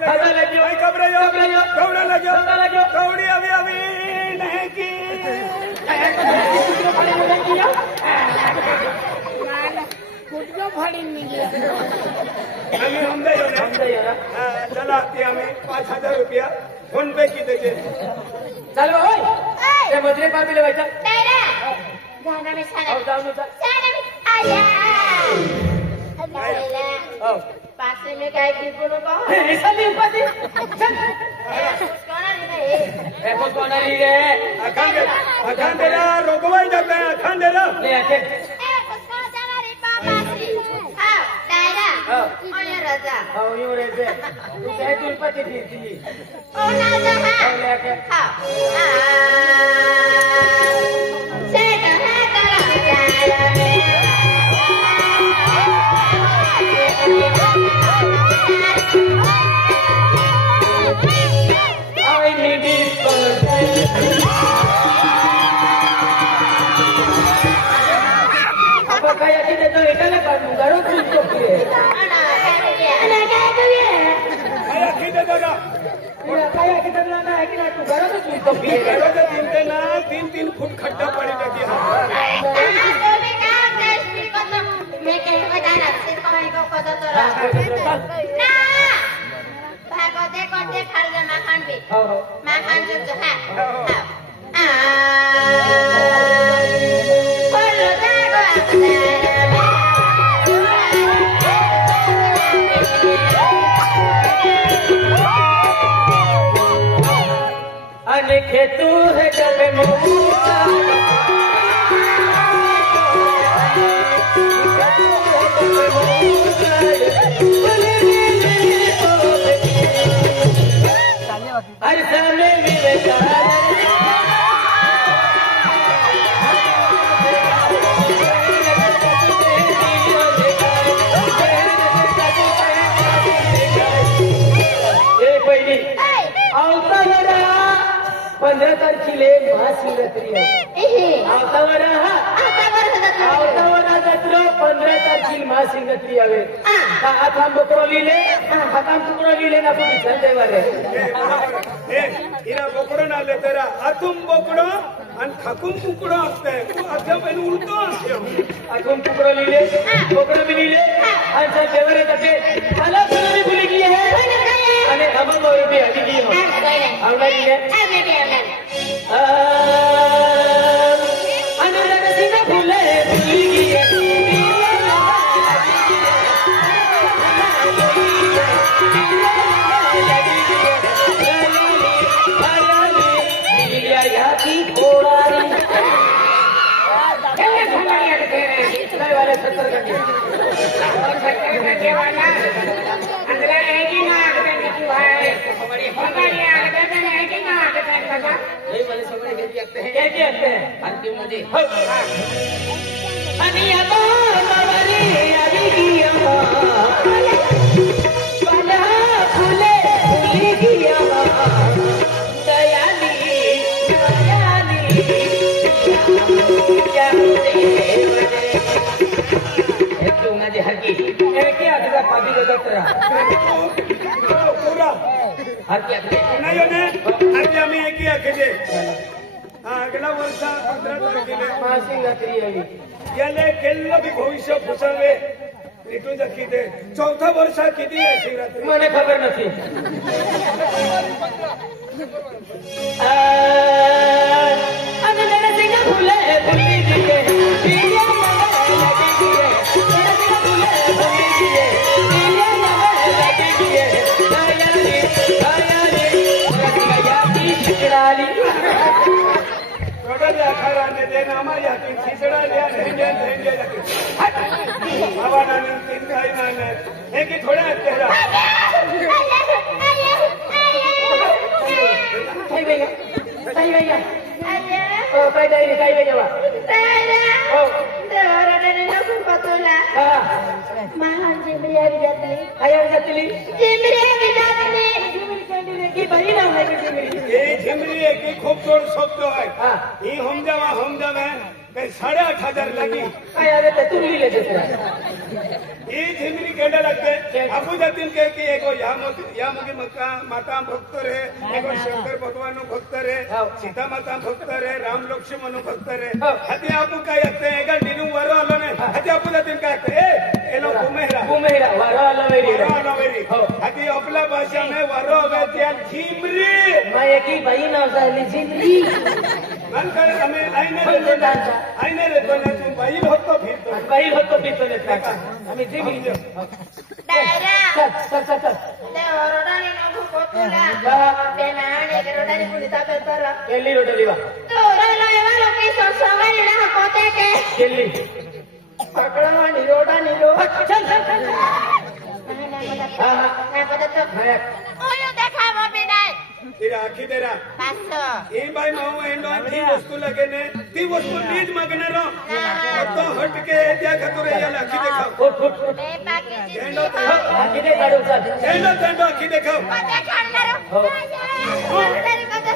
लग्यो कवड़ा लग्यो कवड़ी अभी नहीं की कुछ फाड़ी नहीं गया हम चला हमें 5,000 रुपया फोन पे की देंगे चलो मजरे पापी ले बैठा जाना में सारा जाओ आया पास में काय की बोलो का ऐसा नहीं उपाधि चल कौन नहीं रे अखंडेरा रोकवाई जाता है अखंडेरा ले आके राजा यूं रहते तू कहे तू उपाधि थी ओ राजा ले आके सेठ है तला I need this apa kayak kita tuh ikan apa baru tutup dia kayak kita daga ya kayak kita ना ikan itu baru tutup dia तीन फुट खड्डा पड़ी लगी मैं कहीं बताना सिर्फ कमाई को पता तो रहा ना भागोते कोते खरीदे माखन भी माखन जो है बोलो जागो अने खेतू है जब मुझा हर समय मेरे पहिली आवता 15 तारखेला महाशिवरात्री आहे आवता वरा 15 तारखेला महाशिवरात्री आहे आता बकरो लिहिले ना कोणी संदेवारे हिरा बोकडो नाले तेरा आतुम बोकडो आणि थाकून कुकडो असते आता पहिले उलटो असते आतुम कुकडो लिहिले बोकडो भी लिहिले आणि संदेवारे तसे मला कोणी भुली की है आणि हम लोग भी आदि की हो आवडा लिहिले अनुराग सिंह फुले भुली की है वाले 70 घंटे और 70 घंटे वाला अंदर रहेगी ना आगे की भाई हमारी आगे रहेगी ना आगे का ये वाले सबरे कहते हैं अंतिम मध्ये आणि आता मावली आली की अम्मा बाला फुले फुली की अम्मा दयाली क्या माझी हरकी एके आदला पादी गदतरा पूरा हरकी नाही ने आज आम्ही एकी आखजे अगला वर्ष 15 तारखेला महाशिवरात्री आहे गेले केल्लो की भविष्य फुसवे इटू जकी दे चौथा वर्ष किती आहे शिवरात्री મને ખબર નથી અને નરસિંહ ફૂલે ફૂલી દીએ પીયા લગી દીએ નરસિંહ ફૂલે ફૂલી દીએ પીયા લગી દીએ દયાલી રસિયાતી શિકડાલી रोडले आखाराने दे नामा याती छिसडा लिया धेंगे आवाडाने तीन काही नाने हे की थोडे तेरा થઈ ગયા ओ काय जावा ओ देवराने नको पतोला महान जिमरिया विजातली आया जातली जिमरिया विजातली जिमरी कॅन्डीने की बरी नाव आहे जिमरी हे झिमरी की खूप जोड शब्द आहे ही हम जावे काही 8,500 लागी काय आले तर तुम्ही लिहिले ही झिमरी केंडा लगते आपू जातीन के कि एगो या मुगी मक्का माता भक्त रे एगो शंकर भगवान भक्त रे सीता माता भक्त रे राम लक्ष्मण भक्त रे हती आपू काय असते एका दिनु वरो आलो ने हती आपू जातीन काय ए एलो कुमेहरा वरो आलवेरी हती आपल्या भाषा में वरो हवे त्या झिमरी मायकी बहीण झाली झिमरी नंतर आम्ही आईने रेतो ना तू बाईल होतो फिरतो का आम्ही झिमरी Daerah. चल Te orodani no bukotula. Benane ke rodani punita petara. केली रोटली वा Tu rolo evalo ke sosogani na kote ke. केली Pakla mani rodani lo. चल Na pada to. Oyo dekha mo binai. तिला आखी देरा Paso. ए बाई माऊ endo ती वस्तू लगेने ती वस्तू नीट मागणार तो हट के त्या खतुरे याला आखी देखाव उठ Me paki एंडो आखी दे काढू चल एंडो आखी देखाव Kote kandaro. Dari kote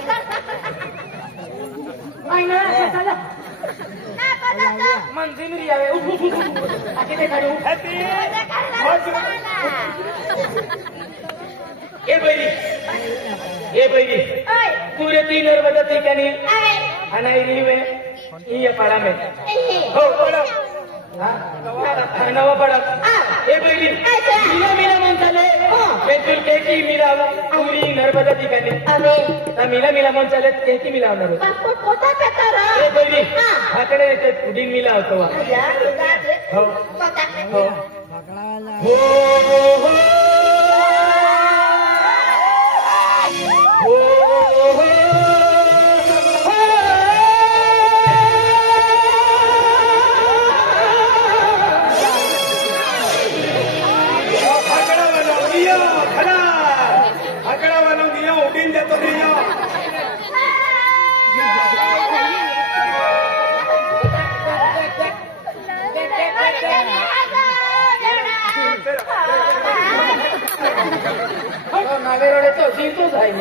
आई ना चला Na pada to. मन झिमरी आवे उठ आखी दे काढू हती Kote kandaro. ए बैरी Oi. पूरे 3 नर्मदा ठिकाणी Ave. अनाई में ये पड़ा में Ehe. हो पड़ा नवा पड़ा ए बैरी अच्छा. मिला म्हणताले बेतुल केकी मिलावा पूरी नर्मदा ठिकाणी Ave. ता मिला म्हणताले केकी मिलावणार Papo kota petara. ए बैरी आकडे येते पुडिंग मिला होतो वा Ya, udah. हो Kota. हो आकडा वालों दिया उडीन देतो दिया नावेरोडे तो जीवतो जाईल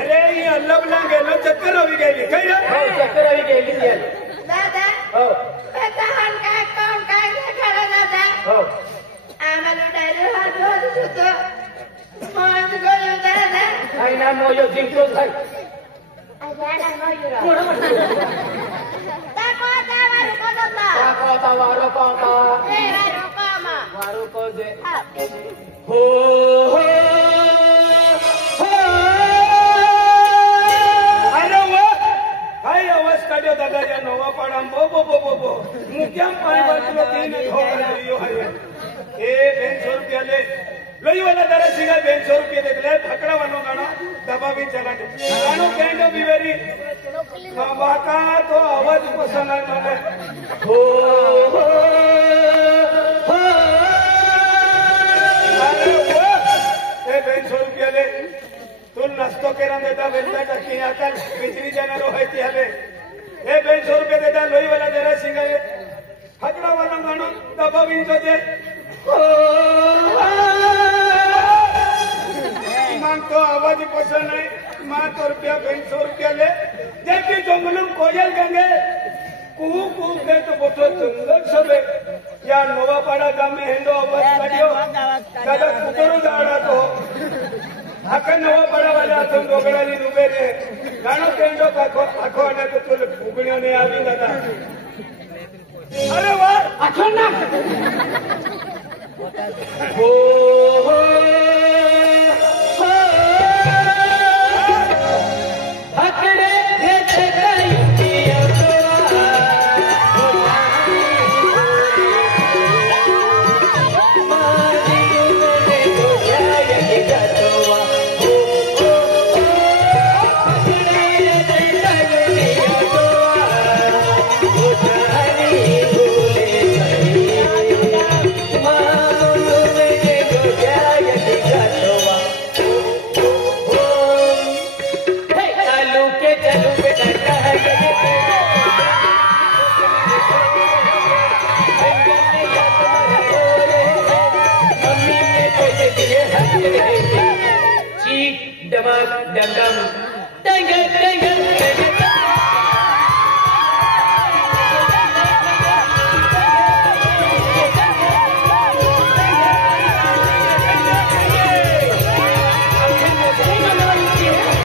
अरे ये अल्लबला गेलो चक्कर हवी गेली काय हो चक्कर आली गेली यार Dada. हो Petahan kakak kakak kalau dada. हो Amalu dari hadu suto. Mau juga dada. आई ना मोयो जीवतो जाईल Ada mau yura. Takut baru kota tak. काका वारो काका Baru kama. वारो को जे Ah. हो अरे वा काय आवाज काढ्यो दादा या नवा पाडा बो मुक्याम पाय बाजूला तीन ठोकरियो आहे ए 200 रुपयाले लई वाला दरा सिंगा 200 रुपये देले फकड़ा वालो गाना दबावी चला गानो केंडो बिवेरी बाका तो आवाज पसंद आहे मला हो अरे वा ए 200 रुपयाले तू नसतो केरा देता बेलता टाकी आकल बिजली जाणारो आहे ती हले ए 200 रुपये देता लोई वाला दरा सिंगा फकड़ा वाला गानो दबावी चोते मांगतो आवाज पसंद आहे मां तो रुपया 200 रुपया ले जबकि जंगलम कोयल गंगे कुहू कुहू के तो बोतो जंगल सबे या नोवापाड़ा गाम में हेंडो आवाज काढियो दादा कुतरो जाड़ा तो आखा नोवापाड़ा वाला तुम दोगड़ानी नुबे रे गानो केंडो काको आखो आने तो तुल फुगणियों ने आवी दादा अरे वाह अखंडा हो हकड़े भेट गई दिया डम डम डंग डंग